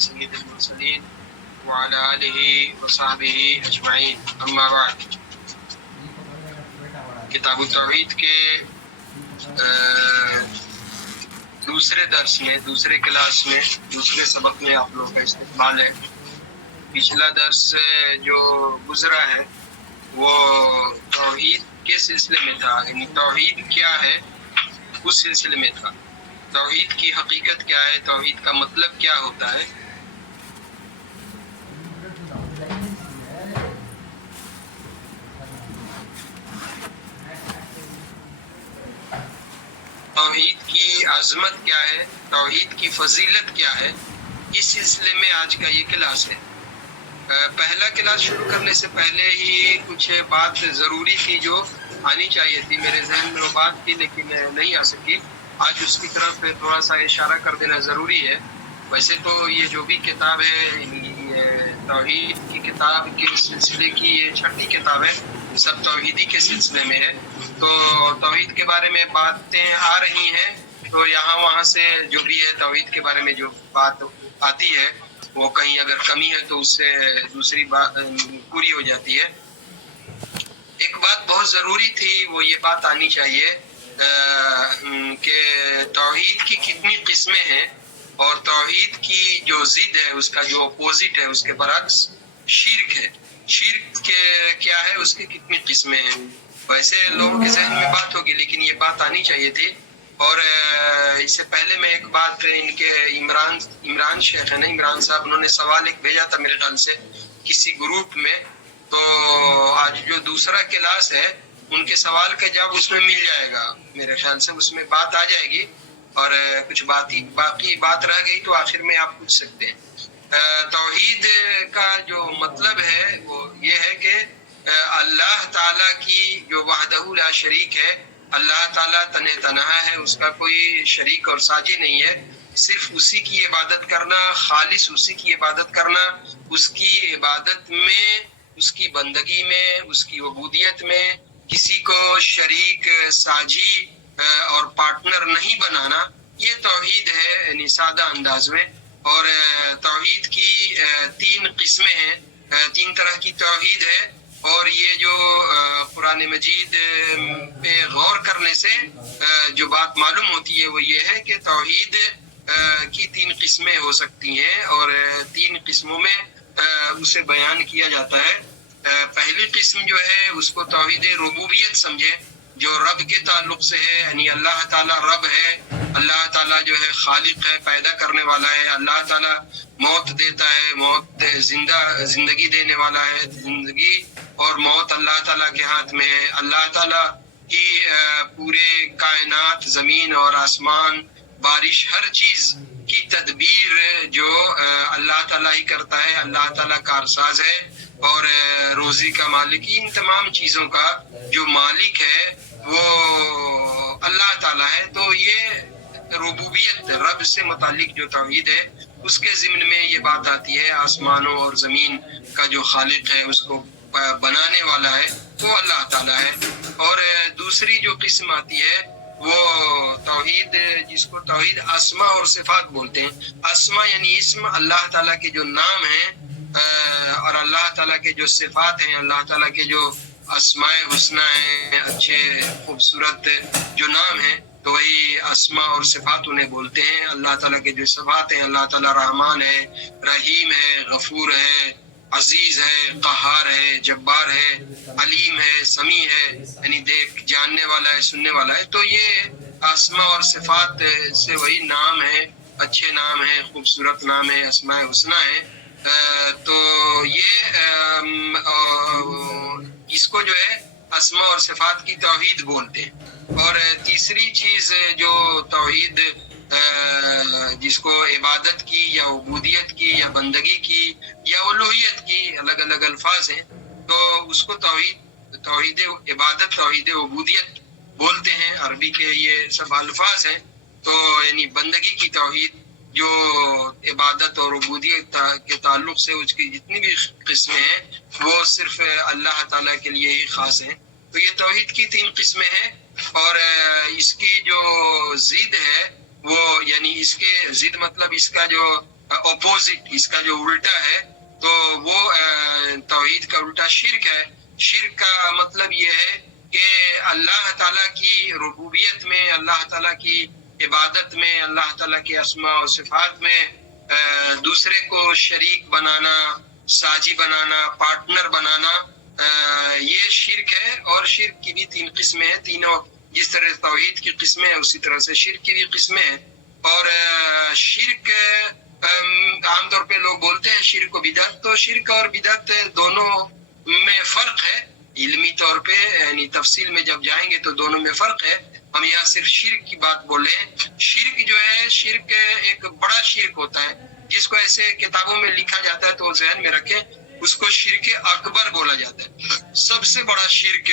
سید المرسلین وعلی آلہ وصحبہ اجمعین، اما بعد۔ کتاب التوحید کے دوسرے درس میں، دوسرے کلاس میں، دوسرے سبق میں آپ لوگوں کا استقبال ہے۔ پچھلا درس جو گزرا ہے وہ توحید کے سلسلے میں تھا، یعنی توحید کیا ہے اس سلسلے میں تھا۔ توحید کی حقیقت کیا ہے، توحید کا مطلب کیا ہوتا ہے۔ توحید کی عظمت کیا ہے، توحید کی فضیلت کیا ہے، اس سلسلے میں آج کا یہ کلاس ہے۔ پہلا کلاس شروع کرنے سے پہلے ہی کچھ بات ضروری تھی جو آنی چاہیے تھی، میرے ذہن میں وہ بات تھی لیکن نہیں آ سکی۔ آج اس کی طرف تھوڑا سا اشارہ کر دینا ضروری ہے۔ ویسے تو یہ جو بھی کتاب ہے، توحید کی کتاب کے سلسلے کی یہ چھٹی کتاب ہے، سب توحیدی کے سلسلے میں ہے، تو توحید کے بارے میں باتیں آ رہی ہیں، تو یہاں وہاں سے جو بھی ہے توحید کے بارے میں جو بات آتی ہے وہ کہیں اگر کمی ہے تو اس سے دوسری بات پوری ہو جاتی ہے۔ ایک بات بہت ضروری تھی، وہ یہ بات آنی چاہیے کہ توحید کی کتنی قسمیں ہیں، اور توحید کی جو ضد ہے، اس کا جو اپوزٹ ہے، اس کے برعکس شرک ہے۔ شرک کیا ہے، اس کی کتنی قسمیں ہیں۔ ویسے لوگوں کے ذہن میں بات ہوگی لیکن یہ بات آنی چاہیے تھی۔ اور اس سے پہلے میں ایک بات، ان کے عمران شیخ ہے نا، عمران صاحب، انہوں نے سوال ایک بھیجا تھا میرے خیال سے کسی گروپ میں، تو آج جو دوسرا کلاس ہے ان کے سوال کا جواب اس میں مل جائے گا، میرے خیال سے اس میں بات آ جائے گی، اور کچھ باقی بات رہ گئی تو آخر میں آپ پوچھ سکتے ہیں۔ توحید کا جو مطلب ہے وہ یہ ہے کہ اللہ تعالیٰ کی جو وحدہ لا شریک ہے، اللہ تعالیٰ تنہا ہے، اس کا کوئی شریک اور ساجی نہیں ہے، صرف اسی کی عبادت کرنا، خالص اسی کی عبادت کرنا، اس کی عبادت میں، اس کی بندگی میں، اس کی عبودیت میں کسی کو شریک، ساجی اور پارٹنر نہیں بنانا، یہ توحید ہے، یعنی سادہ انداز میں۔ اور توحید کی تین قسمیں ہیں، تین طرح کی توحید ہے، اور یہ جو قرآن مجید پہ غور کرنے سے جو بات معلوم ہوتی ہے وہ یہ ہے کہ توحید کی تین قسمیں ہو سکتی ہیں، اور تین قسموں میں اسے بیان کیا جاتا ہے۔ پہلی قسم جو ہے اس کو توحید ربوبیت سمجھے، جو رب کے تعلق سے ہے، یعنی اللہ تعالیٰ رب ہے، اللہ تعالیٰ جو ہے خالق ہے، پیدا کرنے والا ہے، اللہ تعالیٰ موت دیتا ہے، موت زندگی دینے والا ہے، زندگی اور موت اللہ تعالیٰ کے ہاتھ میں ہے۔ اللہ تعالیٰ کی پورے کائنات، زمین اور آسمان، بارش، ہر چیز کی تدبیر جو اللہ تعالیٰ ہی کرتا ہے، اللہ تعالیٰ کارساز ہے، اور روزی کا مالک، ان تمام چیزوں کا جو مالک ہے وہ اللہ تعالیٰ ہے۔ تو یہ ربوبیت، رب سے متعلق جو توحید ہے، اس کے ضمن میں یہ بات آتی ہے، آسمانوں اور زمین کا جو خالق ہے، اس کو بنانے والا ہے، وہ اللہ تعالیٰ ہے۔ اور دوسری جو قسم آتی ہے وہ توحید، جس کو توحید اسما اور صفات بولتے ہیں۔ اسما یعنی اسم، اللہ تعالیٰ کے جو نام ہیں، اور اللہ تعالیٰ کے جو صفات ہیں، اللہ تعالیٰ کے جو اسماء حسنہ ہیں، اچھے خوبصورت جو نام ہیں، تو وہی اسماء اور صفات انہیں بولتے ہیں۔ اللہ تعالیٰ کے جو صفات ہیں، اللہ تعالیٰ رحمان ہے، رحیم ہے، غفور ہے، عزیز ہے، قہار ہے، جبار ہے، علیم ہے، سمیع ہے، یعنی دیکھ جاننے والا ہے، سننے والا ہے۔ تو یہ اسماء اور صفات سے وہی نام ہے، اچھے نام ہیں، خوبصورت نام ہے، اسماء حسنہ ہے۔ تو یہ اس کو جو ہے اسماء اور صفات کی توحید بولتے ہیں۔ اور تیسری چیز جو توحید، جس کو عبادت کی یا عبودیت کی یا بندگی کی یا الوہیت کی، الگ الگ الفاظ ہیں، تو اس کو توحید عبادت، توحید عبودیت بولتے ہیں۔ عربی کے یہ سب الفاظ ہیں۔ تو یعنی بندگی کی توحید، جو عبادت اور عبودیت کے تعلق سے اس کی جتنی بھی قسمیں ہیں وہ صرف اللہ تعالیٰ کے لیے ہی خاص ہیں۔ تو یہ توحید کی تین قسمیں ہیں، اور اس کی جو ضد ہے وہ، یعنی اس کے ضد مطلب اس کا جو اپوزٹ، اس کا جو الٹا ہے، تو وہ توحید کا الٹا شرک ہے۔ شرک کا مطلب یہ ہے کہ اللہ تعالیٰ کی ربوبیت میں، اللہ تعالیٰ کی عبادت میں، اللہ تعالیٰ کے اسماء و صفات میں دوسرے کو شریک بنانا، ساجی بنانا، پارٹنر بنانا، یہ شرک ہے۔ اور شرک کی بھی 3 قسمیں ہیں، تینوں جس طرح توحید کی قسمیں ہیں اسی طرح سے شرک کی بھی قسمیں ہیں۔ اور شرک عام طور پہ لوگ بولتے ہیں شرک و بدعت، تو شرک اور بدعت دونوں میں فرق ہے علمی طور پہ، یعنی تفصیل میں جب جائیں گے تو دونوں میں فرق ہے۔ ہم یہاں صرف شرک کی بات بول رہے ہیں۔ شرک جو ہے، شرک ایک بڑا شرک ہوتا ہے جس کو ایسے کتابوں میں لکھا جاتا ہے تو ذہن میں رکھیں، اس کو شرک اکبر بولا جاتا ہے۔ سب سے بڑا شرک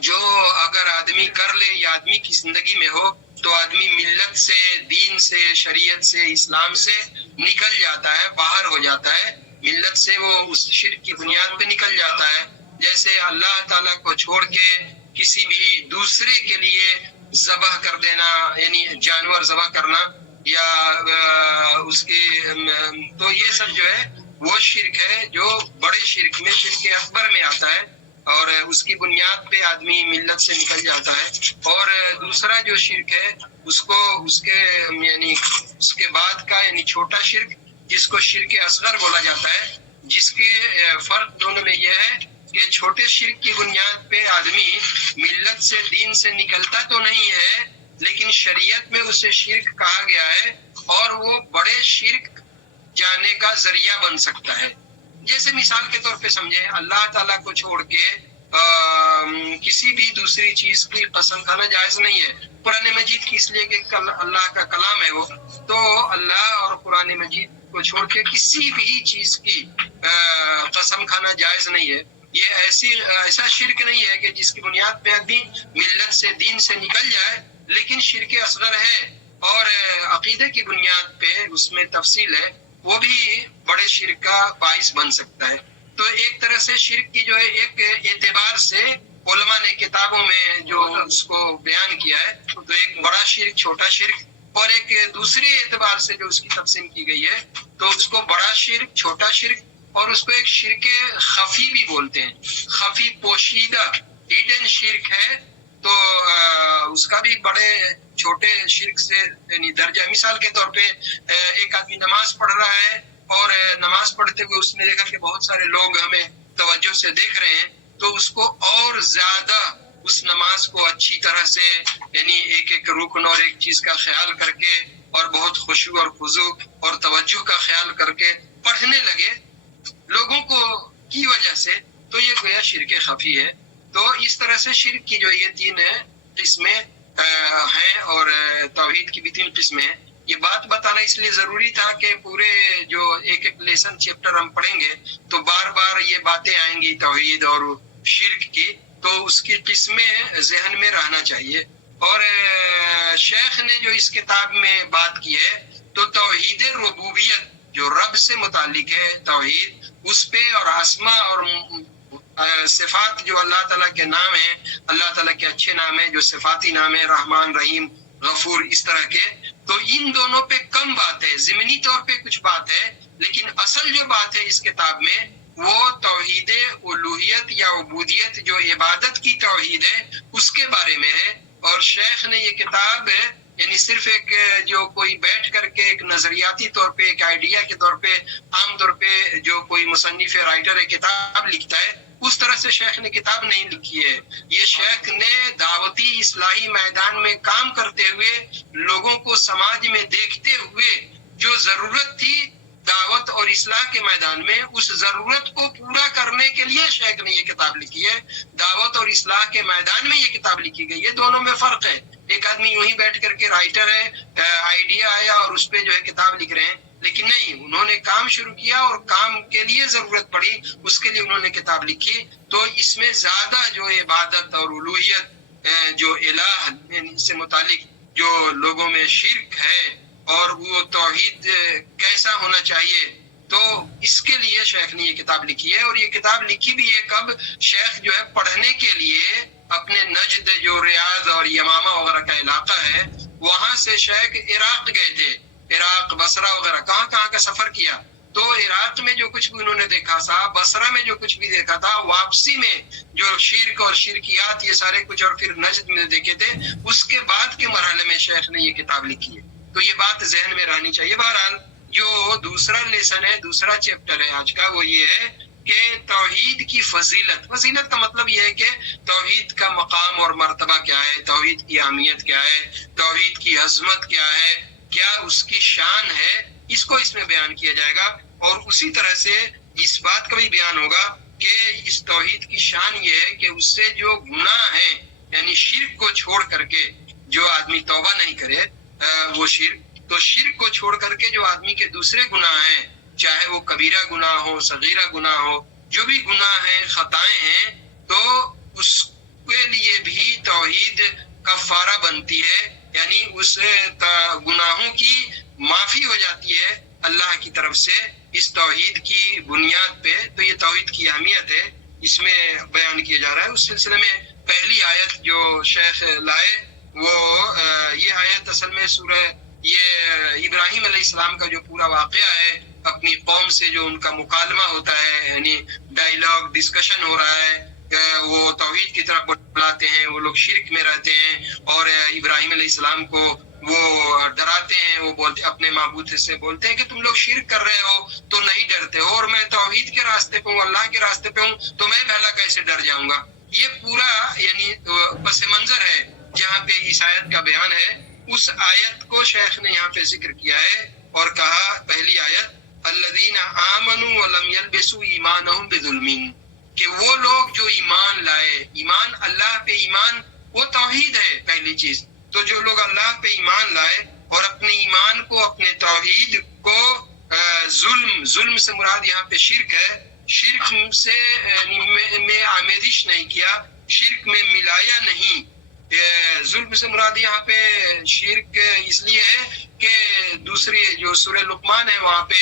جو اگر آدمی کر لے یا آدمی کی زندگی میں ہو تو آدمی ملت سے، دین سے، شریعت سے، اسلام سے نکل جاتا ہے، باہر ہو جاتا ہے ملت سے، وہ اس شرک کی بنیاد پہ نکل جاتا ہے۔ جیسے اللہ تعالیٰ کو چھوڑ کے کسی بھی دوسرے کے لیے ذبح کر دینا، یعنی جانور ذبح کرنا، یا اس کے تو یہ سب جو ہے وہ شرک ہے جو بڑے شرک میں، شرک اکبر میں آتا ہے، اور اس کی بنیاد پہ آدمی ملت سے نکل جاتا ہے۔ اور دوسرا جو شرک ہے اس کو یعنی اس کے بعد کا یعنی چھوٹا شرک، جس کو شرک اصغر بولا جاتا ہے، جس کے فرق دونوں میں یہ ہے کہ چھوٹے شرک کی بنیاد پہ آدمی ملت سے، دین سے نکلتا تو نہیں ہے، لیکن شریعت میں اسے شرک کہا گیا ہے اور وہ بڑے شرک جانے کا ذریعہ بن سکتا ہے۔ جیسے مثال کے طور پہ سمجھیں، اللہ تعالیٰ کو چھوڑ کے کسی بھی دوسری چیز کی قسم کھانا جائز نہیں ہے۔ قرآن مجید کی اس لیے کہ اللہ کا کلام ہے وہ، تو اللہ اور قرآن مجید کو چھوڑ کے کسی بھی چیز کی قسم کھانا جائز نہیں ہے۔ یہ ایسا شرک نہیں ہے کہ جس کی بنیاد پہ آدمی ملت سے، دین سے نکل جائے، لیکن شرک اصغر ہے اور عقیدے کی بنیاد پہ اس میں تفصیل ہے، وہ بھی بڑے شرک کا باعث بن سکتا ہے۔ تو ایک طرح سے شرک کی جو ہے ایک اعتبار سے علماء نے کتابوں میں جو اس کو بیان کیا ہے، تو ایک بڑا شرک، چھوٹا شرک، اور ایک دوسرے اعتبار سے جو اس کی تقسیم کی گئی ہے تو اس کو بڑا شرک، چھوٹا شرک، اور اس کو ایک شرک خفی بھی بولتے ہیں۔ خفی، پوشیدہ، ہیڈن شرک ہے، تو اس کا بھی بڑے چھوٹے شرک سے یعنی درجہ۔ مثال کے طور پہ ایک آدمی نماز پڑھ رہا ہے اور نماز پڑھتے ہوئے اس نے دیکھا کہ بہت سارے لوگ ہمیں توجہ سے دیکھ رہے ہیں، تو اس کو اور زیادہ اس نماز کو اچھی طرح سے یعنی ایک ایک رکن اور ایک چیز کا خیال کر کے اور بہت خشوع اور خضوع اور توجہ کا خیال کر کے پڑھنے لگے لوگوں کو کی وجہ سے، تو یہ گویا شرک خفی ہے۔ تو اس طرح سے شرک کی جو یہ 3 قسمیں ہیں، اور توحید کی بھی 3 قسمیں ہیں۔ یہ بات بتانا اس لیے ضروری تھا کہ پورے جو ایک ایک لیسن چیپٹر ہم پڑھیں گے تو بار بار یہ باتیں آئیں گی توحید اور شرک کی، تو اس کی قسمیں ذہن میں رہنا چاہیے۔ اور شیخ نے جو اس کتاب میں بات کی ہے تو توحید ربوبیت جو رب سے متعلق ہے توحید، اس پہ، اور اسماء اور صفات جو اللہ تعالیٰ کے نام ہیں، اللہ تعالیٰ کے اچھے نام ہیں جو صفاتی نام ہیں، رحمان، رحیم، غفور، اس طرح کے، تو ان دونوں پہ کم بات ہے، ضمنی طور پہ کچھ بات ہے، لیکن اصل جو بات ہے اس کتاب میں وہ توحید الوہیت یا عبودیت جو عبادت کی توحید ہے اس کے بارے میں ہے۔ اور شیخ نے یہ کتاب یعنی صرف ایک جو کوئی بیٹھ کر کے ایک نظریاتی طور پہ، ایک آئیڈیا کے طور پہ، عام طور پہ جو کوئی مصنف رائٹر کتاب لکھتا ہے اس طرح سے شیخ نے کتاب نہیں لکھی ہے۔ یہ شیخ نے دعوتی اصلاحی میدان میں کام کرتے ہوئے، لوگوں کو سماج میں دیکھتے ہوئے جو ضرورت تھی دعوت اور اصلاح کے میدان میں، اس ضرورت کو پورا کرنے کے لیے شیخ نے یہ کتاب لکھی ہے۔ دعوت اور اصلاح کے میدان میں یہ کتاب لکھی گئی ہے، دونوں میں فرق ہے۔ ایک آدمی یوں ہی بیٹھ کر کے رائٹر ہے، آئیڈیا آیا اور اس پہ جو ہے کتاب لکھ رہے ہیں، لیکن نہیں، انہوں نے کام شروع کیا اور کام کے لیے ضرورت پڑی، اس کے لیے انہوں نے کتاب لکھی۔ تو اس میں زیادہ جو عبادت اور الوہیت جو الہ سے متعلق جو لوگوں میں شرک ہے اور وہ توحید کیسا ہونا چاہیے، تو اس کے لیے شیخ نے یہ کتاب لکھی ہے۔ اور یہ کتاب لکھی بھی ہے کب؟ شیخ جو ہے پڑھنے کے لیے اپنے نجد جو ریاض اور یمامہ وغیرہ کا علاقہ ہے، وہاں سے شیخ عراق گئے تھے۔ عراق، بصرہ وغیرہ کہاں کہاں کا سفر کیا. تو عراق میں جو کچھ بھی انہوں نے دیکھا تھا، بصرہ میں جو کچھ بھی دیکھا تھا، واپسی میں جو شرک اور شرکیات یہ سارے کچھ، اور پھر نجد میں دیکھے تھے، اس کے بعد کے مرحلے میں شیخ نے یہ کتاب لکھی ہے. تو یہ بات ذہن میں رہنی چاہیے. بہرحال جو دوسرا لیسن ہے، دوسرا چیپٹر ہے آج کا، وہ یہ ہے کہ توحید کی فضیلت. فضیلت کا مطلب یہ ہے کہ توحید کا مقام اور مرتبہ کیا ہے، توحید کی اہمیت کیا ہے، توحید کی عظمت کیا ہے، کیا اس کی شان ہے، اس کو اس میں بیان کیا جائے گا. اور اسی طرح سے اس بات کا بھی بیان ہوگا کہ اس توحید کی شان یہ ہے کہ اس سے جو گناہ ہیں، یعنی شرک کو چھوڑ کر کے جو آدمی توبہ نہیں کرے، وہ شرک، تو شرک کو چھوڑ کر کے جو آدمی کے دوسرے گناہ ہیں، چاہے وہ کبیرہ گناہ ہو، صغیرہ گناہ ہو، جو بھی گناہ ہیں، خطائیں ہیں، تو اس کے لیے بھی توحید کفارہ بنتی ہے. یعنی اس گناہوں کی معافی ہو جاتی ہے اللہ کی طرف سے اس توحید کی بنیاد پہ. تو یہ توحید کی اہمیت ہے، اس میں بیان کیا جا رہا ہے. اس سلسلے میں پہلی آیت جو شیخ لائے، وہ یہ آیت اصل میں سورہ یہ ابراہیم علیہ السلام کا جو پورا واقعہ ہے، اپنی قوم سے جو ان کا مکالمہ ہوتا ہے، یعنی ڈائیلاگ ڈسکشن ہو رہا ہے، وہ توحید کی طرف بلاتے ہیں، وہ لوگ شرک میں رہتے ہیں، اور ابراہیم علیہ السلام کو وہ ڈراتے ہیں. وہ بولتے اپنے معبود سے بولتے ہیں کہ تم لوگ شرک کر رہے ہو تو نہیں ڈرتے ہو، اور میں توحید کے راستے پہ ہوں، اللہ کے راستے پہ ہوں، تو میں بھلا کیسے ڈر جاؤں گا. یہ پورا یعنی پس منظر ہے جہاں پہ اس آیت کا بیان ہے. اس آیت کو شیخ نے یہاں پہ ذکر کیا ہے اور کہا پہلی آیت الذین آمنوا ولم یلبسوا ایمانہم بظلم، کہ وہ لوگ جو ایمان لائے. ایمان، اللہ پہ ایمان، وہ توحید ہے پہلی چیز. تو جو لوگ اللہ پہ ایمان لائے اور اپنے ایمان کو، اپنے توحید کو ظلم سے مراد یہاں پہ شرک ہے، شرک سے میں آمیزش نہیں کیا، شرک میں ملایا نہیں. ظلم سے مراد یہاں پہ شرک اس لیے ہے کہ دوسری جو سورہ لقمان ہے، وہاں پہ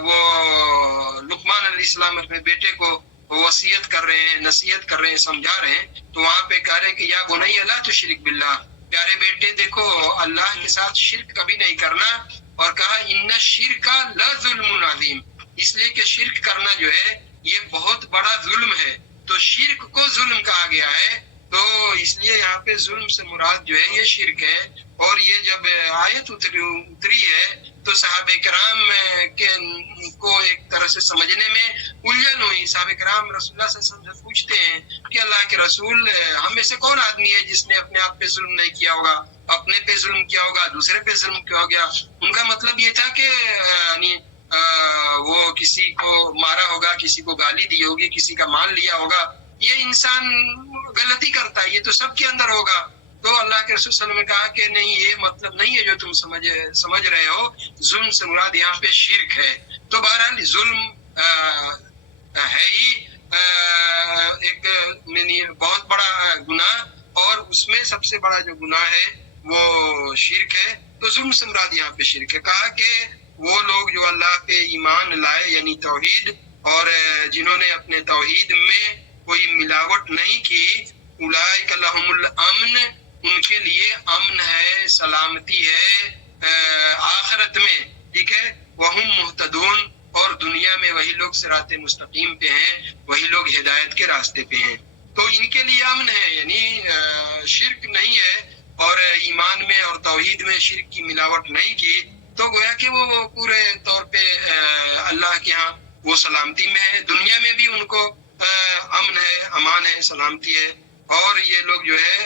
وہ لقمان علیہ السلام اپنے بیٹے کو وصیت کر رہے ہیں، نصیحت کر رہے ہیں، سمجھا رہے ہیں. تو وہاں پہ کہہ رہے ہیں کہ یا بنی لا تشرک باللہ، پیارے بیٹے دیکھو اللہ کے ساتھ شرک کبھی نہیں کرنا. اور کہا ان الشرک لظلم عظیم، اس لیے کہ شرک کرنا جو ہے یہ بہت بڑا ظلم ہے. تو شرک کو ظلم کہا گیا ہے، تو اس لیے یہاں پہ ظلم سے مراد جو ہے یہ شرک ہے. اور یہ جب آیت اتری ہے تو صحابہ کرام کو ایک طرح سے سمجھنے میں الجھن ہوئی. صحابہ کرام رسول اللہ صلی اللہ علیہ وسلم سے پوچھتے ہیں کہ اللہ کے رسول، ہم میں سے کون آدمی ہے جس نے اپنے آپ پہ ظلم نہیں کیا ہوگا، اپنے پہ ظلم کیا ہوگا، دوسرے پہ ظلم کیا ہو گیا. ان کا مطلب یہ تھا کہ وہ کسی کو مارا ہوگا، کسی کو گالی دی ہوگی، کسی کا مال لیا ہوگا. یہ انسان غلطی کرتا ہے، یہ تو سب کے اندر ہوگا. تو اللہ کے رسول صلی اللہ علیہ وسلم نے کہا کہ نہیں، یہ مطلب نہیں ہے جو تم سمجھ رہے ہو. ظلم سے مراد یہاں پہ شرک ہے. تو بہرحال ظلم ہے ہی ایک بہت بڑا گناہ، اور اس میں سب سے بڑا جو گناہ ہے وہ شرک ہے. تو ظلم سے مراد یہاں پہ شرک ہے. کہا کہ وہ لوگ جو اللہ پہ ایمان لائے، یعنی توحید، اور جنہوں نے اپنے توحید میں کوئی ملاوٹ نہیں کی، اولئک لہم الامن، ان کے لیے امن ہے، سلامتی ہے آخرت میں، ٹھیک ہے. وہم مہتدون، اور دنیا میں وہی لوگ صراط مستقیم پہ ہیں، وہی لوگ ہدایت کے راستے پہ ہیں. تو ان کے لیے امن ہے، یعنی شرک نہیں ہے، اور ایمان میں اور توحید میں شرک کی ملاوٹ نہیں کی. تو گویا کہ وہ پورے طور پہ اللہ کے ہاں وہ سلامتی میں ہے. دنیا میں بھی ان کو امن ہے، امان ہے، سلامتی ہے. اور یہ لوگ جو ہے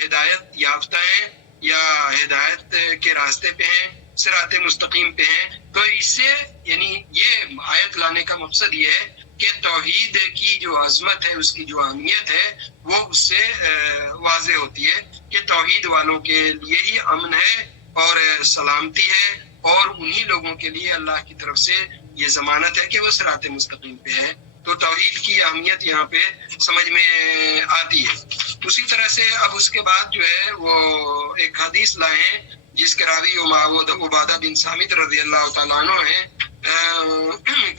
ہدایت یافتہ ہیں، یا ہدایت کے راستے پہ ہیں، صراط مستقیم پہ ہیں. تو اس سے یعنی یہ آیت لانے کا مقصد یہ ہے کہ توحید کی جو عظمت ہے، اس کی جو اہمیت ہے، وہ اس سے واضح ہوتی ہے کہ توحید والوں کے لیے ہی امن ہے اور سلامتی ہے، اور انہی لوگوں کے لیے اللہ کی طرف سے یہ ضمانت ہے کہ وہ صراط مستقیم پہ ہے. تو توحید کی اہمیت یہاں پہ سمجھ میں آتی ہے. اسی طرح سے اب اس کے بعد جو ہے وہ ایک حدیث لائے ہیں جس کے راوی عبادہ بن صامت رضی اللہ تعالیٰ عنہ ہیں.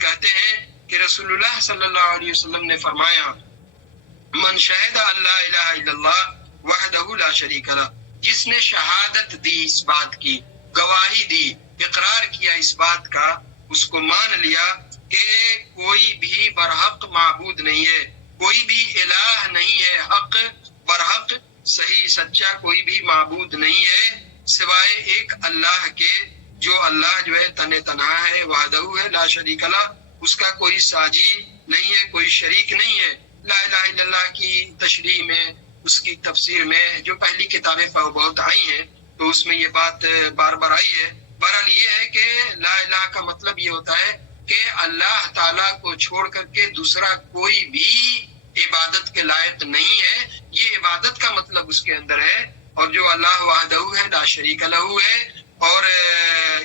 کہتے ہیں کہ رسول اللہ صلی اللہ علیہ وسلم نے فرمایا من شہد اللہ الہ الا اللہ وحدہ لا شریک لہ، جس نے شہادت دی اس بات کی گواہی دی، اقرار کیا اس بات کا، اس کو مان لیا کہ کوئی بھی برحق معبود نہیں ہے، کوئی بھی الہ نہیں ہے، حق برحق صحیح سچا کوئی بھی معبود نہیں ہے سوائے ایک اللہ کے، جو اللہ جو ہے تن تنہا ہے، وحدہ ہے لا شریک لہ، اس کا کوئی ساجی نہیں ہے، کوئی شریک نہیں ہے۔ لا الہ الا اللہ کی تشریح میں، اس کی تفسیر میں جو پہلی کتابیں بہت آئی ہیں تو اس میں یہ بات بار بار آئی ہے۔ بہرحال یہ ہے کہ لا الہ کا مطلب یہ ہوتا ہے کہ اللہ تعالیٰ کو چھوڑ کر کے دوسرا کوئی بھی عبادت کے لائق نہیں ہے، یہ عبادت کا مطلب اس کے اندر ہے۔ اور جو اللہ وحدہ ہے لا شریک لہ ہے، اور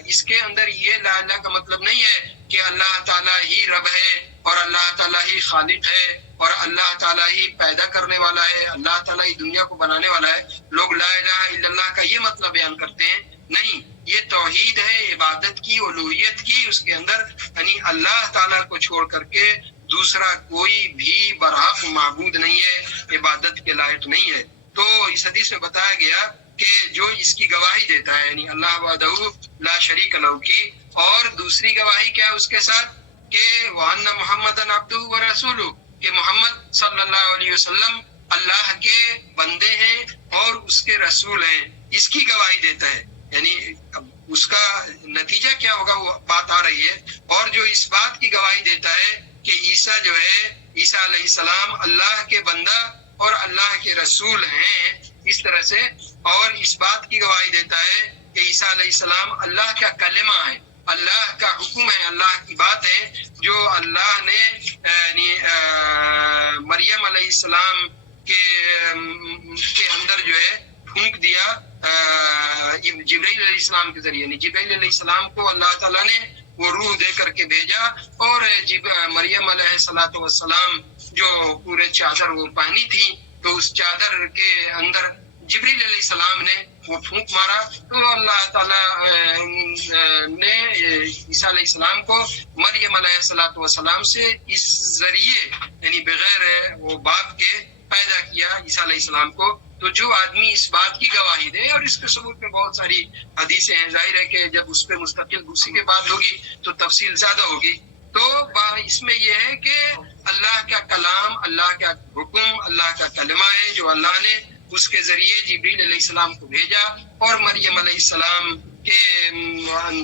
اس کے اندر یہ لا الہ کا مطلب نہیں ہے کہ اللہ تعالیٰ ہی رب ہے اور اللہ تعالیٰ ہی خالق ہے اور اللہ تعالیٰ ہی پیدا کرنے والا ہے، اللہ تعالیٰ ہی دنیا کو بنانے والا ہے۔ لوگ لا الہ الا اللہ کا یہ مطلب بیان کرتے ہیں، نہیں، یہ توحید ہے عبادت کی، الوہیت کی، اس کے اندر یعنی اللہ تعالیٰ کو چھوڑ کر کے دوسرا کوئی بھی برحق معبود نہیں ہے، عبادت کے لائق نہیں ہے۔ تو اس حدیث میں بتایا گیا کہ جو اس کی گواہی دیتا ہے یعنی اللہ وحدہ لا شریک لہ کی، اور دوسری گواہی کیا ہے اس کے ساتھ کہ وَأَنَّ مُحَمَّدًا عَبْدُهُ وَرَسُولُهُ، کہ محمد صلی اللہ علیہ وسلم اللہ کے بندے ہیں اور اس کے رسول ہیں، اس کی گواہی دیتا ہے۔ یعنی اس کا نتیجہ کیا ہوگا وہ بات آ رہی ہے۔ اور جو اس بات کی گواہی دیتا ہے کہ عیسیٰ جو ہے، عیسیٰ علیہ السلام اللہ کے بندہ اور اللہ کے رسول ہیں، اس طرح سے، اور اس بات کی گواہی دیتا ہے کہ عیسیٰ علیہ السلام اللہ کا کلمہ ہے، اللہ کا حکم ہے، اللہ کی بات ہے، جو اللہ نے مریم علیہ السلام کے اندر جو ہے پھونک دیا جبرائیل علیہ السلام کے ذریعے، جبرائیل علیہ السلام کو اللہ تعالیٰ نے وہ روح دے کر کے بھیجا، اور مریم علیہ السلام جو پورے چادر وہ پہنی تھی تو اس چادر کے اندر جبرائیل علیہ السلام نے وہ پھونک مارا تو اللہ تعالیٰ نے عیسیٰ علیہ السلام کو مریم علیہ السلام سے اس ذریعے یعنی بغیر وہ باپ کے پیدا کیا عیسیٰ علیہ السلام کو۔ تو جو آدمی اس بات کی گواہی دے، اور اس کے ثبوت میں بہت ساری حدیثیں ہیں، ظاہر ہے کہ جب اس پہ مستقل اسی کے بعد ہوگی تو تفصیل زیادہ ہوگی۔ تو اس میں یہ ہے کہ اللہ کا کلام، اللہ کا حکم، اللہ کا کلمہ ہے جو اللہ نے اس کے ذریعے جبریل علیہ السلام کو بھیجا، اور مریم علیہ السلام کے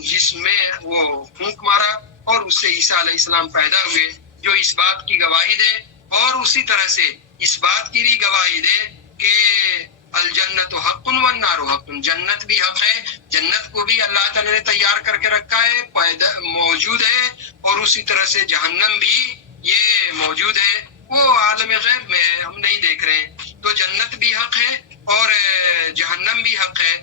جسم میں وہ پھونک مارا اور اس سے عیسیٰ علیہ السلام پیدا ہوئے، جو اس بات کی گواہی دے۔ اور اسی طرح سے اس بات کی بھی گواہی دے کہ الجنت حق والنار حق، جنت بھی حق ہے، جنت کو بھی اللہ تعالیٰ نے تیار کر کے رکھا ہے، موجود ہے، اور اسی طرح سے جہنم بھی یہ موجود ہے، وہ عالم غیب میں ہے، ہم نہیں دیکھ رہے ہیں۔ تو جنت بھی حق ہے اور جہنم بھی حق ہے۔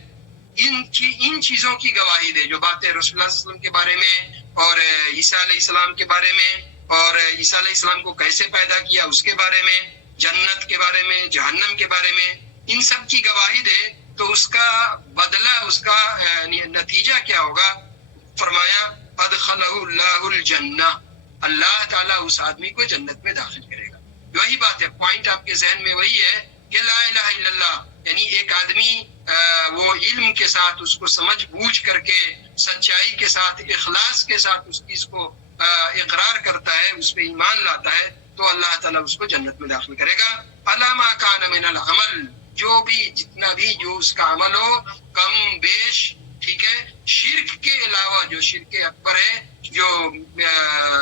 ان چیزوں کی گواہی دے، جو باتیں رسول اللہ صلی اللہ علیہ وسلم کے بارے میں اور عیسیٰ علیہ السلام کے بارے میں، اور عیسیٰ علیہ السلام کو کیسے پیدا کیا اس کے بارے میں، جنت کے بارے میں، جہنم کے بارے میں، ان سب کی گواہی دے تو اس کا بدلہ، اس کا نتیجہ کیا ہوگا؟ فرمایا ادخلہ اللہ الجنہ، اللہ تعالیٰ اس آدمی کو جنت میں داخل کرے گا۔ وہی بات ہے، پوائنٹ آپ کے ذہن میں وہی ہے کہ لا الہ الا اللہ، یعنی ایک آدمی وہ علم کے ساتھ اس کو سمجھ بوجھ کر کے سچائی کے ساتھ اخلاص کے ساتھ اس چیز کو اقرار کرتا ہے، اس پہ ایمان لاتا ہے، تو اللہ تعالیٰ اس کو جنت میں داخل کرے گا۔ الا ما کان من العمل، جو بھی جتنا بھی جو اس کا عمل ہو، کم بیش، ٹھیک ہے، شرک کے علاوہ جو شرک اکبر ہے جو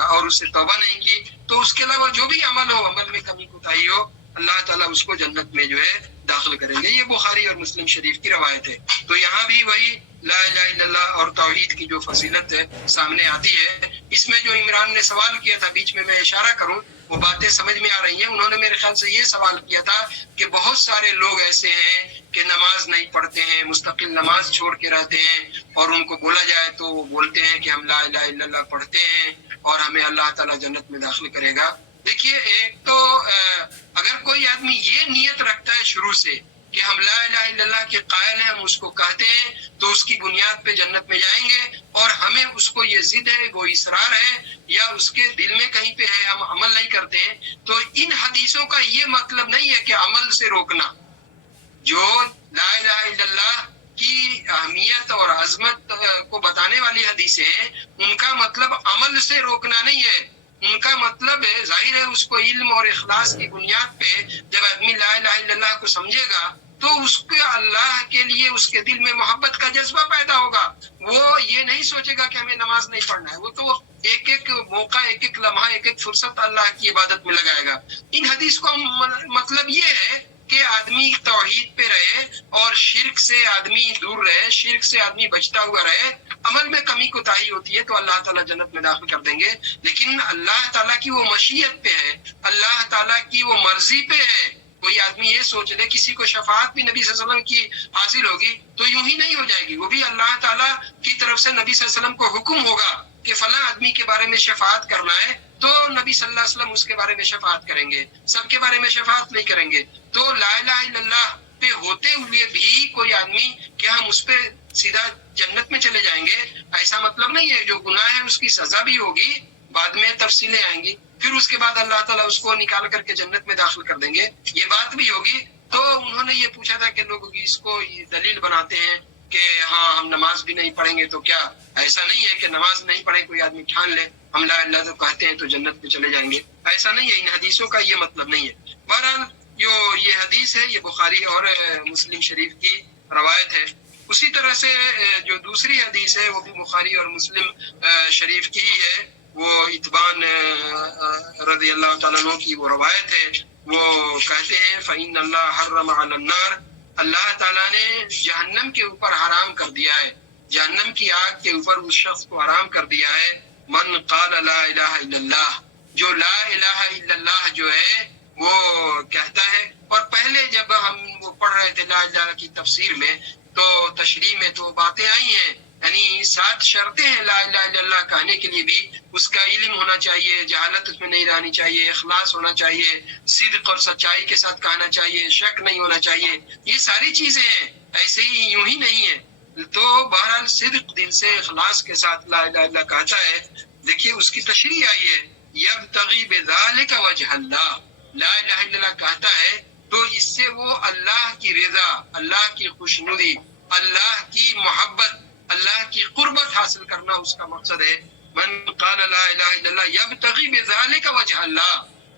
اور اس سے توبہ نہیں کی، تو اس کے علاوہ جو بھی عمل ہو، عمل میں کمی کوتاہی ہو، اللہ تعالیٰ اس کو جنت میں جو ہے داخل کریں گے۔ یہ بخاری اور مسلم شریف کی روایت ہے۔ تو یہاں بھی وہی لا الہ الا اللہ اور توحید کی جو فضیلت ہے سامنے آتی ہے۔ اس میں جو عمران نے سوال کیا تھا، بیچ میں اشارہ کروں، وہ باتیں سمجھ میں آ رہی ہیں۔ انہوں نے میرے خیال سے یہ سوال کیا تھا کہ بہت سارے لوگ ایسے ہیں کہ نماز نہیں پڑھتے ہیں، مستقل نماز چھوڑ کے رہتے ہیں، اور ان کو بولا جائے تو وہ بولتے ہیں کہ ہم لا الہ الا اللہ پڑھتے ہیں اور ہمیں اللہ تعالیٰ جنت میں داخل کرے گا۔ دیکھیے، ایک تو اگر کوئی آدمی یہ نیت رکھتا ہے شروع سے کہ ہم لا الہ الا اللہ کے قائل ہیں، ہم اس کو کہتے ہیں، تو اس کی بنیاد پہ جنت میں جائیں گے، اور ہمیں اس کو یہ ضد ہے، وہ اصرار ہے، یا اس کے دل میں کہیں پہ ہے، ہم عمل نہیں کرتے ہیں، تو ان حدیثوں کا یہ مطلب نہیں ہے کہ عمل سے روکنا۔ جو لا الہ الا اللہ کی اہمیت اور عظمت کو بتانے والی حدیثیں ہیں، ان کا مطلب عمل سے روکنا نہیں ہے، ان کا مطلب ہے ظاہر ہے اس کو علم اور اخلاص کی بنیاد پہ جب آدمی لا الہ الا اللہ کو سمجھے گا تو اس کے اللہ کے لیے اس کے دل میں محبت کا جذبہ پیدا ہوگا. وہ یہ نہیں سوچے گا کہ ہمیں نماز نہیں پڑھنا ہے، وہ تو ایک ایک موقع، ایک ایک لمحہ، ایک ایک فرصت اللہ کی عبادت میں لگائے گا. ان حدیث کو مطلب یہ ہے کہ آدمی توحید پہ رہے اور شرک سے آدمی دور رہے، شرک سے آدمی بچتا ہوا رہے. عمل میں کمی کوتاہی ہوتی ہے تو اللہ تعالیٰ جنت میں داخل کر دیں گے، لیکن اللہ تعالیٰ کی وہ مشیت پہ ہے، اللہ تعالیٰ کی وہ مرضی پہ ہے. کوئی آدمی یہ سوچ لے کسی کو شفاعت بھی نبی صلی اللہ علیہ وسلم کی حاصل ہوگی تو یوں ہی نہیں ہو جائے گی، وہ بھی اللہ تعالیٰ کی طرف سے نبی صلی اللہ علیہ وسلم کو حکم ہوگا کہ فلاں آدمی کے بارے میں شفاعت کرنا ہے تو نبی صلی اللہ علیہ وسلم اس کے بارے میں شفاعت کریں گے، سب کے بارے میں شفاعت نہیں کریں گے. تو لا الہ الا اللہ پہ ہوتے ہوئے بھی کوئی آدمی کہ ہم اس پہ سیدھا جنت میں چلے جائیں گے، ایسا مطلب نہیں ہے. جو گناہ ہے اس کی سزا بھی ہوگی، بعد میں تفصیلیں آئیں گی، پھر اس کے بعد اللہ تعالیٰ اس کو نکال کر کے جنت میں داخل کر دیں گے، یہ بات بھی ہوگی. تو انہوں نے یہ پوچھا تھا کہ لوگ اس کو دلیل بناتے ہیں کہ ہاں ہم نماز بھی نہیں پڑھیں گے تو کیا؟ ایسا نہیں ہے کہ نماز نہیں پڑھے کوئی آدمی ٹھان لے ہم لا اللہ تو کہتے ہیں تو جنت میں چلے جائیں گے، ایسا نہیں ہے. ان حدیثوں کا یہ مطلب نہیں ہے. بہرحال جو یہ حدیث ہے یہ بخاری اور مسلم شریف کی روایت ہے. اسی طرح سے جو دوسری حدیث ہے وہ بھی بخاری اور مسلم شریف کی ہی ہے، وہ اتبان رضی اللہ تعالیٰ عنہ کی وہ روایت ہے. وہ کہتے ہیں فَإِنَّ اللَّهَ حَرَّمَ عَلَى النَّارِ، اللہ تعالیٰ نے جہنم کے اوپر حرام کر دیا ہے، جہنم کی آگ کے اوپر اس شخص کو حرام کر دیا ہے. من قال لا الہ الا اللہ، جو لا الہ الا اللہ جو ہے وہ کہتا ہے. اور پہلے جب ہم وہ پڑھ رہے تھے لا الہ کی تفسیر میں تو تشریح میں تو باتیں آئی ہیں، یعنی 7 شرطیں ہیں لا الہ الا اللہ کہنے کے لیے بھی. اس کا علم ہونا چاہیے، جہالت اس میں نہیں رہنی چاہیے، اخلاص ہونا چاہیے، صدق اور سچائی کے ساتھ کہنا چاہیے، شک نہیں ہونا چاہیے، یہ ساری چیزیں ہیں. ایسے ہی یوں ہی نہیں ہے. تو بہرحال صدق دل سے اخلاص کے ساتھ لا الہ الا اللہ کہتا ہے. دیکھیے اس کی تشریح آئی ہے یبتغی بذالک وجہ اللہ، لا الہ الا اللہ کہتا ہے تو اس سے وہ اللہ کی رضا، اللہ کی خوشنودی، اللہ کی محبت، اللہ کی قربت حاصل کرنا اس کا مقصد ہے. من قال لا الہ الا اللہ یبتغی بذالک وجہ اللہ،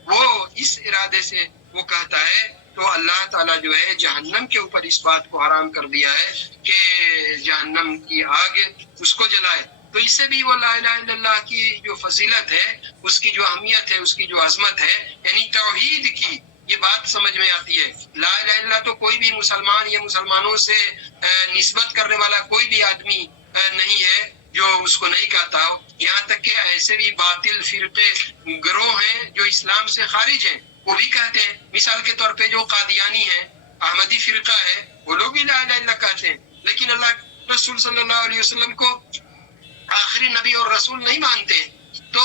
وہ اس ارادے سے وہ کہتا ہے تو اللہ تعالیٰ جو ہے جہنم کے اوپر اس بات کو حرام کر دیا ہے کہ جہنم کی آگ اس کو جلائے. تو اس سے بھی وہ لا الہ الا اللہ کی جو فضیلت ہے، اس کی جو اہمیت ہے، اس کی جو عظمت ہے، یعنی توحید کی یہ بات سمجھ میں آتی ہے. لا الہ الا اللہ تو کوئی بھی مسلمان یا مسلمانوں سے نسبت کرنے والا کوئی بھی آدمی نہیں ہے جو اس کو نہیں کہتا ہو. یہاں تک کہ ایسے بھی باطل فرقے گروہ ہیں جو اسلام سے خارج ہیں، وہ بھی کہتے ہیں. مثال کے طور پہ جو قادیانی ہے، احمدی فرقہ ہے، وہ لوگ بھی لا الہ الا اللہ کہتے ہیں، لیکن اللہ رسول صلی اللہ علیہ وسلم کو آخری نبی اور رسول نہیں مانتے. تو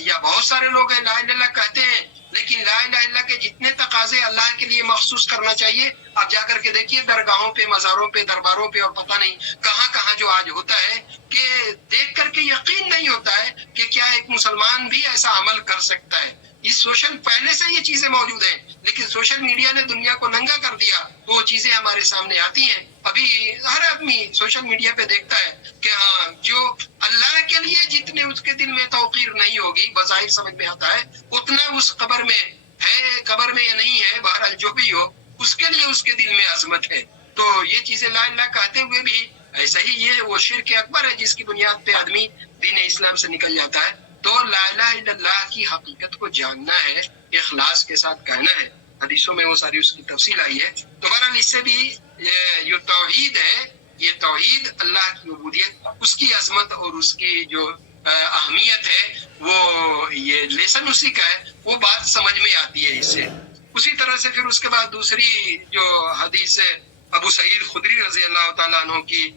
یا بہت سارے لوگ ہیں لا الہ الا اللہ کہتے ہیں لیکن لا الہ الا اللہ کے جتنے تقاضے اللہ کے لیے مخصوص کرنا چاہیے آپ جا کر کے دیکھیے درگاہوں پہ، مزاروں پہ، درباروں پہ، اور پتہ نہیں کہاں کہاں جو آج ہوتا ہے کہ دیکھ کر کے یقین نہیں ہوتا ہے کہ کیا ایک مسلمان بھی ایسا عمل کر سکتا ہے. یہ سوشل پہلے سے یہ چیزیں موجود ہیں لیکن سوشل میڈیا نے دنیا کو ننگا کر دیا تو وہ چیزیں ہمارے سامنے آتی ہیں. ابھی ہر آدمی سوشل میڈیا پہ دیکھتا ہے کہ ہاں جو اللہ کے لیے جتنے اس کے دل میں توقیر نہیں ہوگی، بظاہر سمجھ میں آتا ہے اتنا اس قبر میں ہے، قبر میں یا نہیں ہے، بہرحال جو بھی ہو اس کے لیے اس کے دل میں عظمت ہے. تو یہ چیزیں لا الہ کہتے ہوئے بھی ایسا ہی یہ وہ شرک اکبر ہے جس کی بنیاد پہ آدمی دین اسلام سے نکل جاتا ہے. تو لا الہ الا اللہ کی حقیقت کو جاننا ہے، اخلاص کے ساتھ کہنا ہے. حدیثوں میں وہ ساری اس کی تفصیل آئی ہے. تو بہرحال اس سے بھی جو توحید ہے، یہ توحید اللہ کی عبودیت، اس کی عظمت اور اس کی جو اہمیت ہے وہ یہ لیسن اسی کا ہے، وہ بات سمجھ میں آتی ہے اس سے. اسی طرح سے پھر اس کے بعد دوسری جو حدیث ابو سعید خدری رضی اللہ تعالیٰ عنہ کی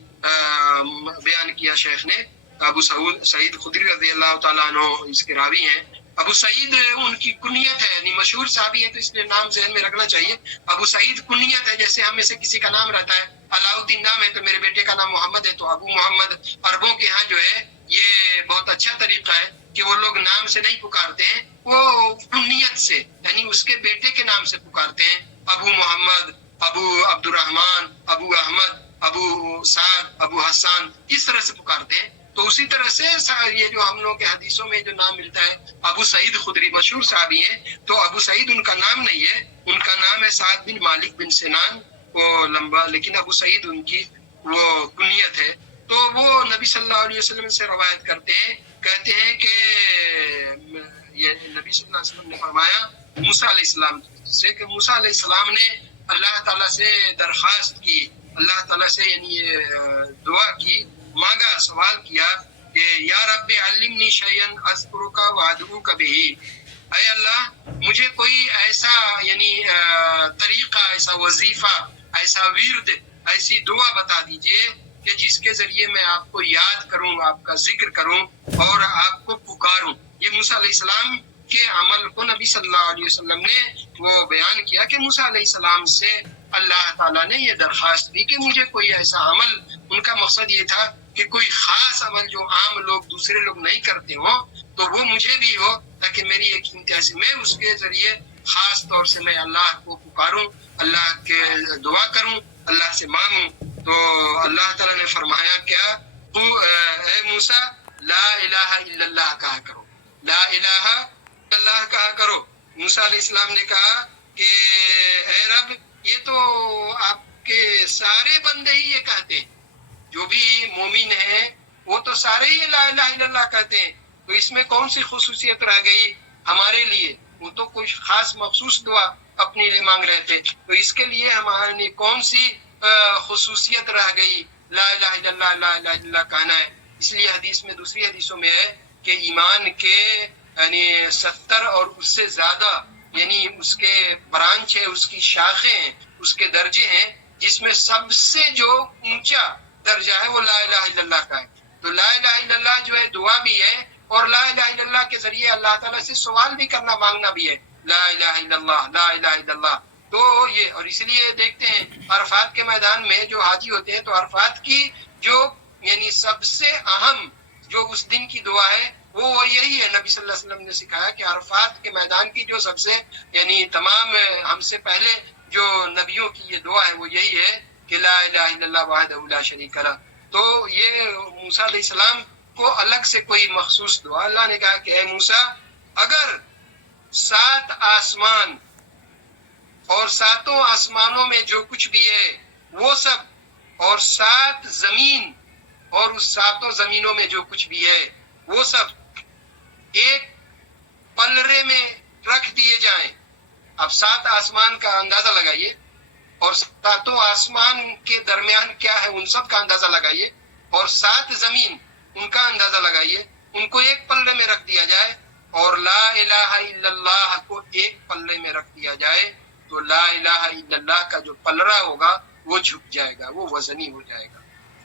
بیان کیا شیخ نے. ابو سعید خدری رضی اللہ تعالیٰ عنہ اس کے راوی ہیں. ابو سعید ان کی کنیت ہے، یعنی مشہور صحابی ہے تو اس لیے نام ذہن میں رکھنا چاہیے. ابو سعید کنیت ہے، جیسے ہم میں سے کسی کا نام رہتا ہے علاء الدین نام ہے تو میرے بیٹے کا نام محمد ہے تو ابو محمد. عربوں کے ہاں جو ہے یہ بہت اچھا طریقہ ہے کہ وہ لوگ نام سے نہیں پکارتے ہیں، وہ کنیت سے یعنی اس کے بیٹے کے نام سے پکارتے ہیں. ابو محمد، ابو عبد الرحمن، ابو احمد، ابو سعد، ابو حسان، اس طرح سے پکارتے ہیں. تو اسی طرح سے یہ جو ہم لوگ کے حدیثوں میں جو نام ملتا ہے ابو سعید خدری مشہور صحابی ہیں، تو ابو سعید ان کا نام نہیں ہے، ان کا نام ہے سعد بن مالک بن سنان، وہ لمبا، لیکن ابو سعید ان کی وہ کنیت ہے. تو وہ نبی صلی اللہ علیہ وسلم سے روایت کرتے ہیں، کہتے ہیں کہ یہ نبی صلی اللہ علیہ وسلم نے فرمایا موسیٰ علیہ السلام سے کہ موسیٰ علیہ السلام نے اللہ تعالیٰ سے درخواست کی، اللہ تعالیٰ سے یعنی دعا کی، مانگا، سوال کیا کہ یا رب علمنی شیئن اذکرک وادعوک بہ، اے اللہ مجھے کوئی ایسا یعنی طریقہ، ایسا وظیفہ، ایسا ورد، ایسی دعا بتا دیجئے کہ جس کے ذریعے میں آپ کو یاد کروں، آپ کا ذکر کروں اور آپ کو پکاروں. یہ موسیٰ علیہ السلام کے عمل کو نبی صلی اللہ علیہ وسلم نے وہ بیان کیا کہ موسیٰ علیہ السلام سے اللہ تعالیٰ نے یہ درخواست کی کہ مجھے کوئی ایسا عمل، ان کا مقصد یہ تھا کہ کوئی خاص عمل جو عام لوگ، دوسرے لوگ نہیں کرتے ہوں، تو وہ مجھے بھی ہو، تاکہ میری ایک امتیازی میں اس کے ذریعے خاص طور سے میں اللہ کو پکاروں، اللہ کے دعا کروں، اللہ سے مانگوں. تو اللہ تعالیٰ نے فرمایا کیا، تو اے موسیٰ لا الہ الا اللہ کہا کرو، لا الہ الا اللہ کہا کرو. موسیٰ علیہ السلام نے کہا کہ اے رب یہ تو آپ کے سارے بندے ہی یہ کہتے ہیں، جو بھی مومن ہیں وہ تو سارے ہی لا الہ الا اللہ کہتے ہیں، تو اس میں کون سی خصوصیت رہ گئی ہمارے لیے؟ وہ تو کچھ خاص مخصوص دعا اپنے لیے مانگ رہے تھے، تو اس کے لیے ہمارے لیے کون سی خصوصیت رہ گئی لا الہ الا اللہ، لا الہ الا اللہ کہنا ہے. اس لیے حدیث میں، دوسری حدیثوں میں ہے کہ ایمان کے یعنی 70 اور اس سے زیادہ یعنی اس کے برانچ ہے، اس کی شاخیں ہیں، اس کے درجے ہیں، جس میں سب سے جو اونچا درجہ ہے وہ لا الہ الا اللہ کا ہے. تو لا الہ الا اللہ جو ہے دعا بھی ہے، اور لا الہ الا اللہ کے ذریعے اللہ تعالیٰ سے سوال بھی کرنا، مانگنا بھی ہے. لا الہ الا اللہ، لا الہ الا اللہ. تو یہ، اور اس لیے دیکھتے ہیں عرفات کے میدان میں جو حاجی ہوتے ہیں، تو عرفات کی جو یعنی سب سے اہم جو اس دن کی دعا ہے وہ یہی ہے. نبی صلی اللہ علیہ وسلم نے سکھایا کہ عرفات کے میدان کی جو سب سے یعنی تمام ہم سے پہلے جو نبیوں کی یہ دعا ہے وہ یہی ہے کہ لا الہ الا اللہ وحدہ لا شریک لہ. تو یہ موسیٰ علیہ السلام کو الگ سے کوئی مخصوص دعا، اللہ نے کہا کہ اے موسیٰ اگر 7 آسمان اور 7 آسمانوں میں جو کچھ بھی ہے وہ سب، اور 7 زمین اور اس 7 زمینوں میں جو کچھ بھی ہے وہ سب ایک پلڑے میں رکھ دیے جائیں. اب 7 آسمان کا اندازہ لگائیے، اور 7 آسمان کے درمیان کیا ہے ان سب کا اندازہ لگائیے، اور 7 زمین ان کا اندازہ لگائیے، ان کو ایک پلڑے میں رکھ دیا جائے، اور لا الہ الا اللہ کو ایک پلڑے میں رکھ دیا جائے، تو لا الہ الا اللہ کا جو پلڑا ہوگا وہ جھک جائے گا، وہ وزنی ہو جائے گا.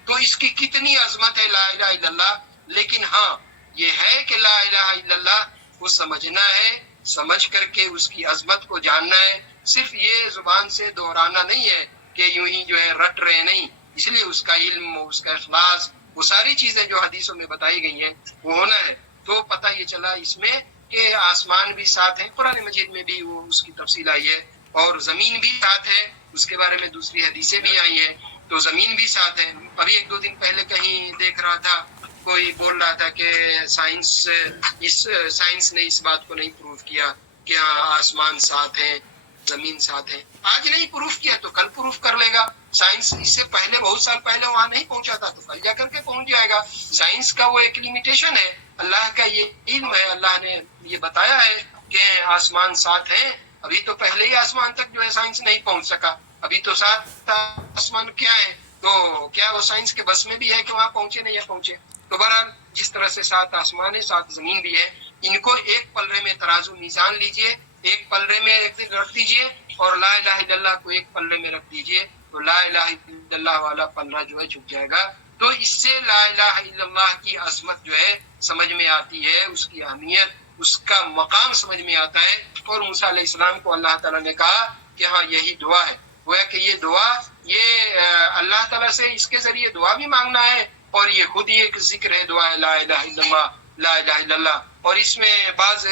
تو اس کی کتنی عظمت ہے لا الہ الا اللہ. لیکن ہاں یہ ہے کہ لا الہ الا اللہ کو سمجھنا ہے، سمجھ کر کے اس کی عظمت کو جاننا ہے. صرف یہ زبان سے دہرانا نہیں ہے کہ یوں ہی جو ہے رٹ رہے نہیں. اس لیے اس کا علم، اس کا اخلاص، وہ ساری چیزیں جو حدیثوں میں بتائی گئی ہیں وہ ہونا ہے. تو پتہ یہ چلا اس میں کہ آسمان بھی ساتھ ہیں، قرآن مجید میں بھی وہ اس کی تفصیل آئی ہے، اور زمین بھی ساتھ ہے، اس کے بارے میں دوسری حدیثیں بھی آئی ہیں. تو زمین بھی ساتھ ہے. ابھی 1-2 دن پہلے کہیں دیکھ رہا تھا، کوئی بول رہا تھا کہ سائنس نے اس بات کو نہیں پروف کیا کہ آسمان ساتھ ہیں، زمین ساتھ ہے. آج نہیں پروف کیا تو کل پروف کر لے گا. سائنس اس سے پہلے بہت سال پہلے وہاں نہیں پہنچا تھا، تو کل جا کر کے پہنچ جائے گا. سائنس کا وہ ایک لمیٹیشن ہے، اللہ کا یہ علم ہے، اللہ نے یہ بتایا ہے کہ آسمان ساتھ ہیں. ابھی تو پہلے ہی آسمان تک جو ہے سائنس نہیں پہنچ سکا. ابھی تو 7 آسمان کیا ہے، تو کیا وہ سائنس کے بس میں بھی ہے کہ وہاں پہنچے نہیں یا پہنچے. تو بہرحال جس طرح سے 7 آسمان ہے، 7 زمین بھی ہے، ان کو ایک پلڑے میں ترازو میزان لیجئے، ایک پلڑے میں رکھ دیجئے، اور لا الہ الا اللہ کو ایک پلڑے میں رکھ دیجئے، تو لا الہ الا اللہ والا پلڑا جو ہے جھک جائے گا. تو اس سے لا الہ الا اللہ کی عظمت جو ہے سمجھ میں آتی ہے، اس کی اہمیت، اس کا مقام سمجھ میں آتا ہے. اور موسیٰ علیہ السلام کو اللہ تعالیٰ نے کہا کہ ہاں یہی دعا ہے. گویا کہ یہ دعا، یہ اللہ تعالیٰ سے اس کے ذریعے دعا بھی مانگنا ہے، اور یہ خود ہی ایک ذکر ہے، دعا ہے لا الہ الا اللہ، لا الہ الا اللہ. اور اس میں بعض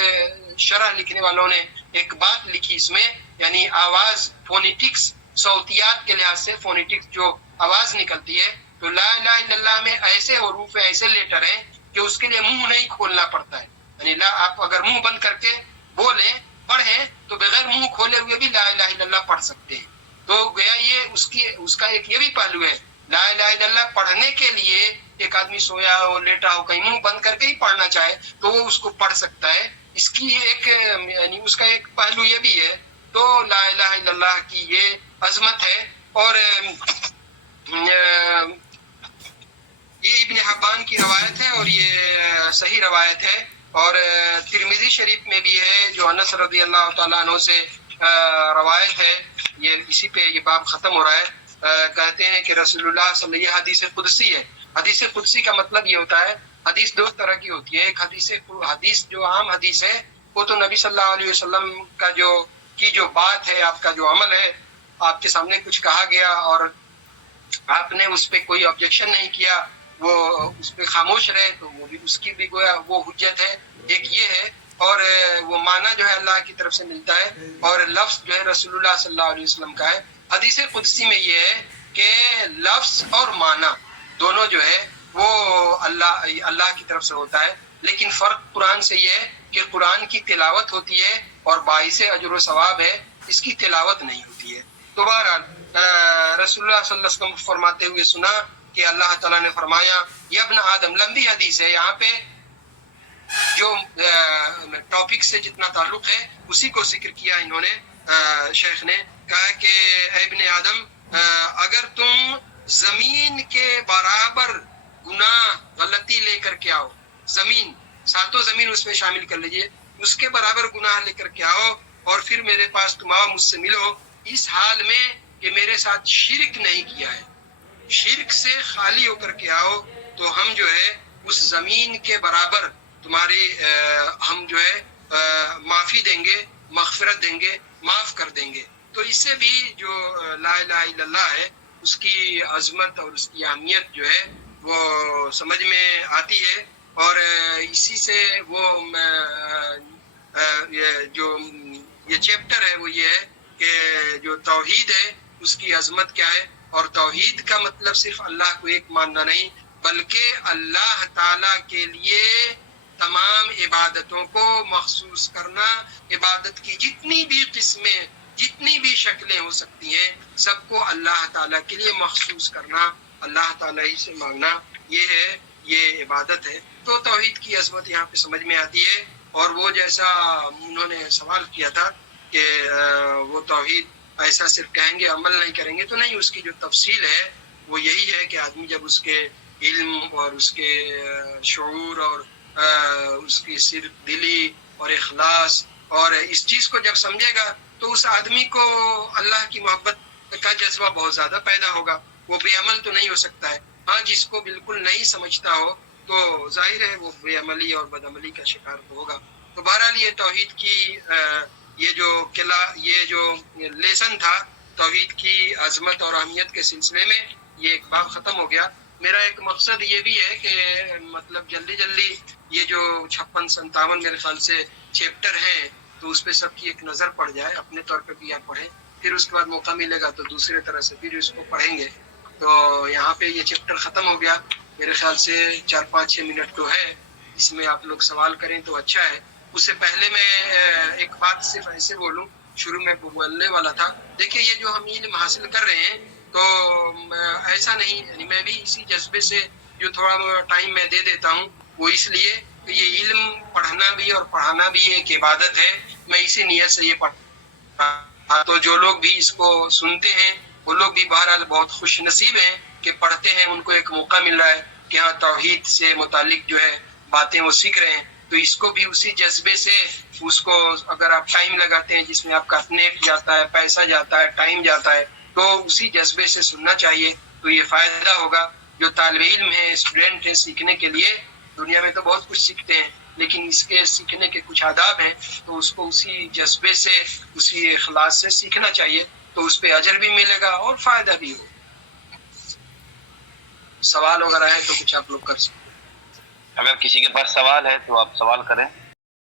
شرح لکھنے والوں نے ایک بات لکھی اس میں، یعنی آواز، فونیٹکس، صوتیات کے لحاظ سے فونیٹکس جو آواز نکلتی ہے، تو لا الہ الا اللہ میں ایسے حروف ہیں، ایسے لیٹر ہیں کہ اس کے لیے منہ نہیں کھولنا پڑتا ہے. یعنی آپ اگر منہ بند کر کے بولیں پڑھیں تو بغیر منہ کھولے ہوئے بھی لا الہ الا اللہ پڑھ سکتے ہیں. تو گویا یہ اس کا ایک یہ بھی پہلو ہے. لا الہ الا اللہ پڑھنے کے لیے ایک آدمی سویا ہو، لیٹا ہو، کہیں منہ بند کر کے ہی پڑھنا چاہے تو وہ اس کو پڑھ سکتا ہے. اس کی ایک یعنی اس کا ایک پہلو یہ بھی ہے. تو لا الہ الا اللہ کی یہ عظمت ہے. اور یہ ابن حبان کی روایت ہے اور یہ صحیح روایت ہے. اور ترمذی شریف میں بھی ہے جو انس رضی اللہ تعالیٰ عنہ سے روایت ہے. یہ اسی پہ یہ باب ختم ہو رہا ہے. کہتے ہیں کہ رسول اللہ صلی اللہ علیہ وسلم، یہ حدیث قدسی ہے. حدیث قدسی کا مطلب یہ ہوتا ہے، حدیث دو طرح کی ہوتی ہے. ایک حدیث جو عام حدیث ہے وہ تو نبی صلی اللہ علیہ وسلم کا جو بات ہے، آپ کا جو عمل ہے، آپ کے سامنے کچھ کہا گیا اور آپ نے اس پہ کوئی آبجیکشن نہیں کیا، وہ اس پہ خاموش رہے، تو وہ بھی اس کی بھی گویا وہ حجت ہے. ایک یہ ہے. اور وہ معنی جو ہے اللہ کی طرف سے ملتا ہے اور لفظ جو ہے رسول اللہ صلی اللہ علیہ وسلم کا ہے. حدیث قدسی میں یہ ہے کہ لفظ اور معنی دونوں جو ہے وہ اللہ کی طرف سے ہوتا ہے. لیکن فرق قرآن سے یہ ہے کہ قرآن کی تلاوت ہوتی ہے اور باعث اجر و ثواب ہے، اس کی تلاوت نہیں ہوتی ہے. تو بہرحال رسول اللہ صلی اللہ علیہ وسلم فرماتے ہوئے سنا کہ اللہ تعالیٰ نے فرمایا، یہ ابن آدم، لمبی حدیث ہے، یہاں پہ جو ٹاپک سے جتنا تعلق ہے اسی کو ذکر کیا انہوں نے. شیخ نے کہا کہ اے ابن آدم، اگر تم زمین کے برابر گناہ غلطی لے کر کے آؤ، زمین ساتوں زمین اس میں شامل کر لیجئے، اس کے برابر گناہ لے کر کے آؤ اور پھر میرے پاس تم آؤ، مجھ سے ملو، اس حال میں کہ میرے ساتھ شرک نہیں کیا ہے، شرک سے خالی ہو کر کے آؤ، تو ہم جو ہے اس زمین کے برابر تمہاری ہم جو ہے معافی دیں گے، مغفرت دیں گے، معاف کر دیں گے. تو اس سے بھی جو لا الہ الا اللہ ہے اس کی عظمت اور اس کی اہمیت جو ہے وہ سمجھ میں آتی ہے. اور اسی سے وہ جو یہ چیپٹر ہے وہ یہ ہے کہ جو توحید ہے اس کی عظمت کیا ہے. اور توحید کا مطلب صرف اللہ کو ایک ماننا نہیں، بلکہ اللہ تعالی کے لیے تمام عبادتوں کو مخصوص کرنا، عبادت کی جتنی بھی قسمیں، جتنی بھی شکلیں ہو سکتی ہیں، سب کو اللہ تعالیٰ کے لیے مخصوص کرنا، اللہ تعالیٰ ہی سے مانگنا، یہ عبادت ہے. تو توحید کی عظمت یہاں پہ سمجھ میں آتی ہے. اور وہ جیسا انہوں نے سوال کیا تھا کہ وہ توحید ایسا صرف کہیں گے عمل نہیں کریں گے، تو نہیں، اس کی جو تفصیل ہے وہ یہی ہے کہ آدمی جب اس کے علم اور اس کے شعور اور اس کی صرف دلی اور اخلاص اور اس چیز کو جب سمجھے گا تو اس آدمی کو اللہ کی محبت کا جذبہ بہت زیادہ پیدا ہوگا. وہ بے عمل تو نہیں ہو سکتا ہے. ہاں، جس کو بالکل نہیں سمجھتا ہو تو ظاہر ہے وہ بے عملی اور بد عملی کا شکار ہوگا. تو بہرحال یہ توحید کی یہ جو لیسن تھا توحید کی عظمت اور اہمیت کے سلسلے میں، یہ ایک باب ختم ہو گیا. میرا ایک مقصد یہ بھی ہے کہ مطلب جلدی یہ جو 56-57 میرے خیال سے چیپٹر ہیں تو اس پہ سب کی ایک نظر پڑ جائے، اپنے طور پہ بھی آپ پڑھیں، پھر اس کے بعد موقع ملے گا تو دوسرے طرح سے پھر اس کو پڑھیں گے. تو یہاں پہ یہ چیپٹر ختم ہو گیا. میرے خیال سے 4-5-6 منٹ تو ہے، اس میں آپ لوگ سوال کریں تو اچھا ہے. اس سے پہلے میں ایک بات صرف ایسے بولوں، شروع میں بولنے والا تھا. دیکھیں، یہ جو ہم علم حاصل کر رہے ہیں تو ایسا نہیں، یعنی میں بھی اسی جذبے سے جو تھوڑا ٹائم میں دے دیتا ہوں وہ اس لیے کہ یہ علم پڑھنا بھی اور پڑھانا بھی ایک عبادت ہے. میں اسی نیت سے یہ پڑھتا. تو جو لوگ بھی اس کو سنتے ہیں وہ لوگ بھی بہرحال بہت خوش نصیب ہیں کہ پڑھتے ہیں، ان کو ایک موقع مل رہا ہے کہ ہاں توحید سے متعلق جو ہے باتیں وہ سیکھ رہے ہیں. تو اس کو بھی اسی جذبے سے اس کو اگر آپ ٹائم لگاتے ہیں جس میں آپ کا نیٹ جاتا ہے، پیسہ جاتا ہے، ٹائم جاتا ہے، تو اسی جذبے سے سننا چاہیے. تو یہ فائدہ ہوگا. جو طالب علم ہیں، اسٹوڈنٹ ہیں، سیکھنے کے لیے دنیا میں تو بہت کچھ سیکھتے ہیں، لیکن اس کے سیکھنے کے کچھ آداب ہیں تو اس کو اسی جذبے سے، اسی اخلاص سے سیکھنا چاہیے. تو اس پہ اجر بھی ملے گا اور فائدہ بھی ہو. سوال وغیرہ ہے تو کچھ آپ لوگ کر سکتے ہیں. اگر کسی کے پاس سوال ہے تو آپ سوال کریں.